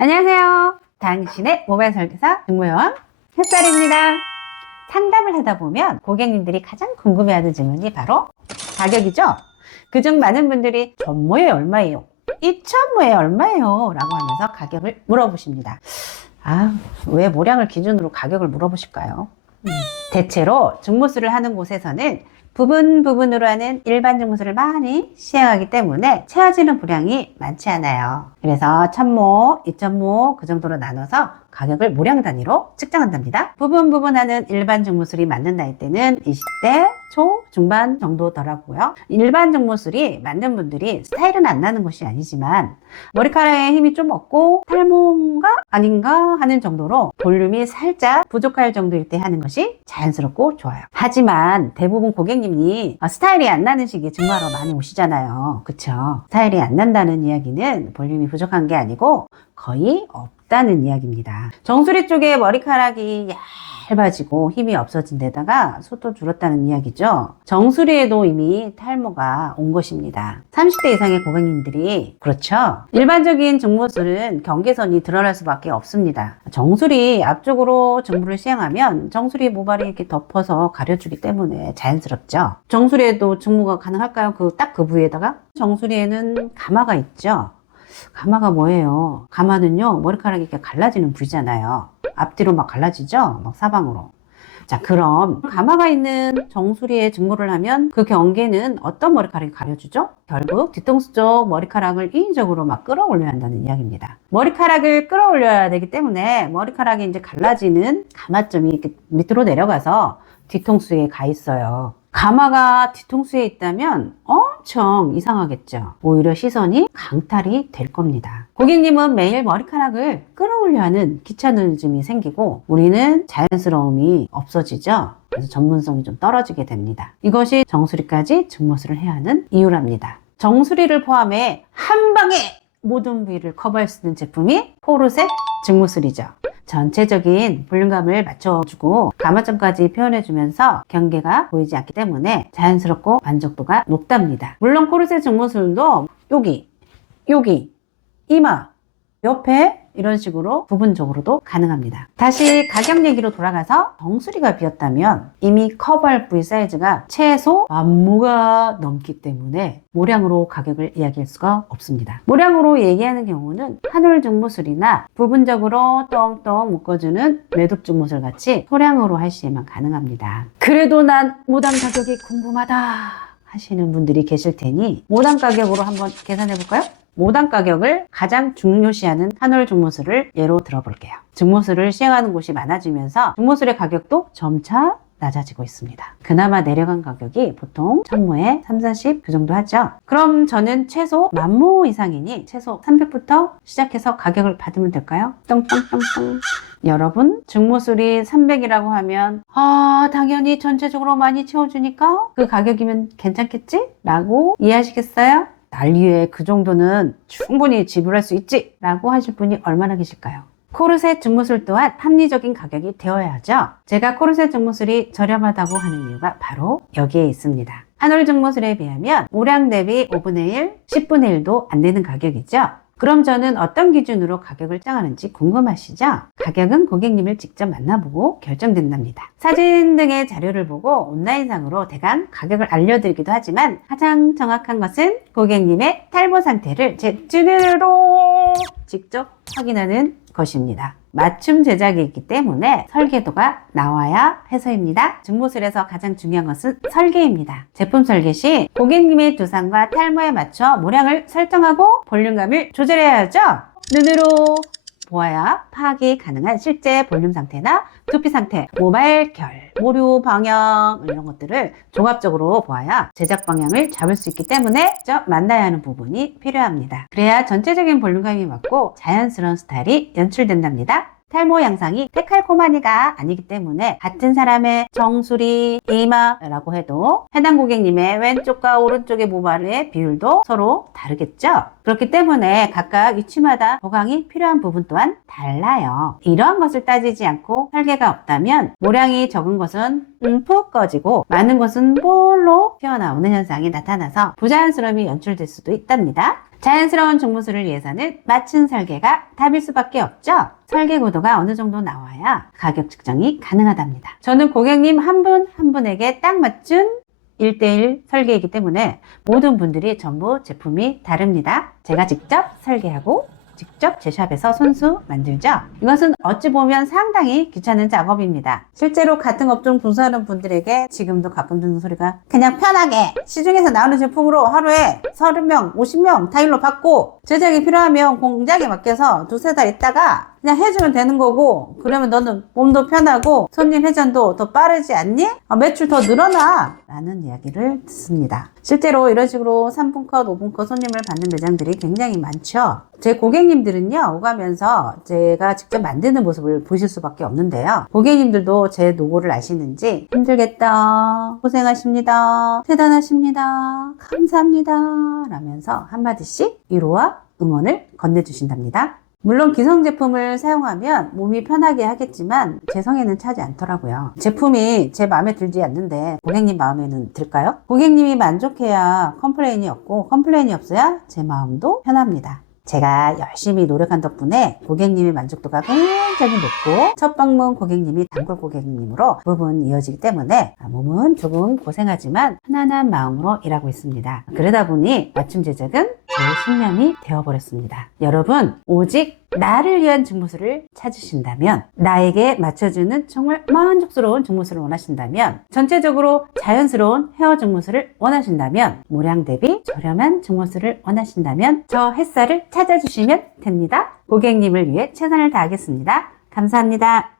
안녕하세요. 당신의 모바일 설계사 승무원 햇살입니다. 상담을 하다 보면 고객님들이 가장 궁금해하는 질문이 바로 가격이죠. 그중 많은 분들이 전모에 얼마예요? 이 천모에 얼마예요? 라고 하면서 가격을 물어보십니다. 왜 모량을 기준으로 가격을 물어보실까요? 대체로 중무술을 하는 곳에서는 부분으로 하는 일반 중무술을 많이 시행하기 때문에 채워지는 분량이 많지 않아요. 그래서 1000모, 2000모 그 정도로 나눠서 가격을 모량 단위로 측정한답니다. 부분하는 일반 중무술이 맞는 나이대는 20대 초, 중반 정도더라고요. 일반 중무술이 맞는 분들이 스타일은 안 나는 것이 아니지만 머리카락에 힘이 좀 없고 탈모인가 아닌가 하는 정도로 볼륨이 살짝 부족할 정도일 때 하는 것이 자연스럽고 좋아요. 하지만 대부분 고객님이 스타일이 안 나는 시기에 증마하러 많이 오시잖아요. 그쵸? 스타일이 안 난다는 이야기는 볼륨이 부족한 게 아니고 거의 없다는 이야기입니다. 정수리 쪽에 머리카락이 얇아지고 힘이 없어진 데다가 숱도 줄었다는 이야기죠. 정수리에도 이미 탈모가 온 것입니다. 30대 이상의 고객님들이 그렇죠. 일반적인 증모술은 경계선이 드러날 수밖에 없습니다. 정수리 앞쪽으로 증모를 시행하면 정수리 모발이 이렇게 덮어서 가려주기 때문에 자연스럽죠. 정수리에도 증모가 가능할까요? 딱 그 부위에다가 정수리에는 가마가 있죠. 가마가 뭐예요? 가마는요, 머리카락이 이렇게 갈라지는 부위잖아요. 앞뒤로 막 갈라지죠? 막 사방으로. 자, 그럼 가마가 있는 정수리에 증모를 하면 그 경계는 어떤 머리카락이 가려주죠? 결국 뒤통수 쪽 머리카락을 인위적으로 막 끌어올려야 한다는 이야기입니다. 머리카락을 끌어올려야 되기 때문에 머리카락이 이제 갈라지는 가마점이 이렇게 밑으로 내려가서 뒤통수에 가 있어요. 가마가 뒤통수에 있다면 엄청 이상하겠죠. 오히려 시선이 강탈이 될 겁니다. 고객님은 매일 머리카락을 끌어올려 하는 귀차니즘이 생기고 우리는 자연스러움이 없어지죠. 그래서 전문성이 좀 떨어지게 됩니다. 이것이 정수리까지 증모술을 해야 하는 이유랍니다. 정수리를 포함해 한 방에 모든 부위를 커버할 수 있는 제품이 포르셋 증모술이죠. 전체적인 볼륨감을 맞춰주고 가마점까지 표현해주면서 경계가 보이지 않기 때문에 자연스럽고 만족도가 높답니다. 물론 코르셋 증모술도 여기, 이마, 옆에 이런 식으로 부분적으로도 가능합니다. 다시 가격 얘기로 돌아가서 정수리가 비었다면 이미 커버할 부위 사이즈가 최소 만모가 넘기 때문에 모량으로 가격을 이야기할 수가 없습니다. 모량으로 얘기하는 경우는 한올 증모술이나 부분적으로 똥똥 묶어주는 매듭 증모술 같이 소량으로 할 시에만 가능합니다. 그래도 난 모당 가격이 궁금하다 하시는 분들이 계실 테니 모당 가격으로 한번 계산해 볼까요? 모당 가격을 가장 중요시하는 한올 증모술을 예로 들어볼게요. 증모술을 시행하는 곳이 많아지면서 증모술의 가격도 점차 낮아지고 있습니다. 그나마 내려간 가격이 보통 1000모에 3, 40 그 정도 하죠. 그럼 저는 최소 10,000모 이상이니 최소 300부터 시작해서 가격을 받으면 될까요? 똥똥똥똥. 여러분, 증모술이 300이라고 하면 당연히 전체적으로 많이 채워주니까 그 가격이면 괜찮겠지? 라고 이해하시겠어요? 난리에 그 정도는 충분히 지불할 수 있지 라고 하실 분이 얼마나 계실까요? 코르셋 증모술 또한 합리적인 가격이 되어야 하죠. 제가 코르셋 증모술이 저렴하다고 하는 이유가 바로 여기에 있습니다. 한올 증모술에 비하면 모량 대비 5분의 1, 10분의 1도 안 되는 가격이죠. 그럼 저는 어떤 기준으로 가격을 정하는지 궁금하시죠? 가격은 고객님을 직접 만나보고 결정된답니다. 사진 등의 자료를 보고 온라인상으로 대강 가격을 알려드리기도 하지만 가장 정확한 것은 고객님의 탈모 상태를 제 눈으로 직접 확인하는 것입니다. 맞춤 제작이 있기 때문에 설계도가 나와야 해서입니다. 증모술에서 가장 중요한 것은 설계입니다. 제품 설계 시 고객님의 두상과 탈모에 맞춰 모량을 설정하고 볼륨감을 조절해야 하죠. 눈으로 보아야 파악이 가능한 실제 볼륨 상태나 두피 상태, 모발 결, 모류 방향 이런 것들을 종합적으로 보아야 제작 방향을 잡을 수 있기 때문에 직접 만나야 하는 부분이 필요합니다. 그래야 전체적인 볼륨감이 맞고 자연스러운 스타일이 연출된답니다. 탈모 양상이 데칼코마니가 아니기 때문에 같은 사람의 정수리, 이마라고 해도 해당 고객님의 왼쪽과 오른쪽의 모발의 비율도 서로 다르겠죠? 그렇기 때문에 각각 위치마다 보강이 필요한 부분 또한 달라요. 이러한 것을 따지지 않고 설계가 없다면 모량이 적은 것은 푹 꺼지고 많은 것은 볼로 튀어나오는 현상이 나타나서 부자연스러움이 연출될 수도 있답니다. 자연스러운 중무술을 위해서는 맞춤 설계가 답일 수밖에 없죠. 설계 구도가 어느 정도 나와야 가격 측정이 가능하답니다. 저는 고객님 한 분 한 분에게 딱 맞춘 1:1 설계이기 때문에 모든 분들이 전부 제품이 다릅니다. 제가 직접 설계하고 직접 제 샵에서 손수 만들죠. 이것은 어찌 보면 상당히 귀찮은 작업입니다. 실제로 같은 업종 종사하는 분들에게 지금도 가끔 듣는 소리가 그냥 편하게 시중에서 나오는 제품으로 하루에 30명, 50명 타일로 받고 제작이 필요하면 공장에 맡겨서 두세 달 있다가 그냥 해주면 되는 거고, 그러면 너는 몸도 편하고 손님 회전도 더 빠르지 않니? 매출 더 늘어나! 라는 이야기를 듣습니다. 실제로 이런 식으로 3분컷, 5분컷 손님을 받는 매장들이 굉장히 많죠. 제 고객님들은요, 오가면서 제가 직접 만드는 모습을 보실 수밖에 없는데요. 고객님들도 제 노고를 아시는지 힘들겠다, 고생하십니다, 대단하십니다, 감사합니다 라면서 한마디씩 위로와 응원을 건네주신답니다. 물론 기성 제품을 사용하면 몸이 편하게 하겠지만 제 성에는 차지 않더라고요. 제품이 제 마음에 들지 않는데 고객님 마음에는 들까요? 고객님이 만족해야 컴플레인이 없고 컴플레인이 없어야 제 마음도 편합니다. 제가 열심히 노력한 덕분에 고객님의 만족도가 굉장히 높고 첫 방문 고객님이 단골 고객님으로 부분 이어지기 때문에 몸은 조금 고생하지만 편안한 마음으로 일하고 있습니다. 그러다 보니 맞춤 제작은 제 신념이 되어버렸습니다. 여러분, 오직 나를 위한 중무술을 찾으신다면, 나에게 맞춰주는 정말 만족스러운 중무술을 원하신다면, 전체적으로 자연스러운 헤어 중무술을 원하신다면, 모량 대비 저렴한 중무술을 원하신다면 저 햇살을 찾아주시면 됩니다. 고객님을 위해 최선을 다하겠습니다. 감사합니다.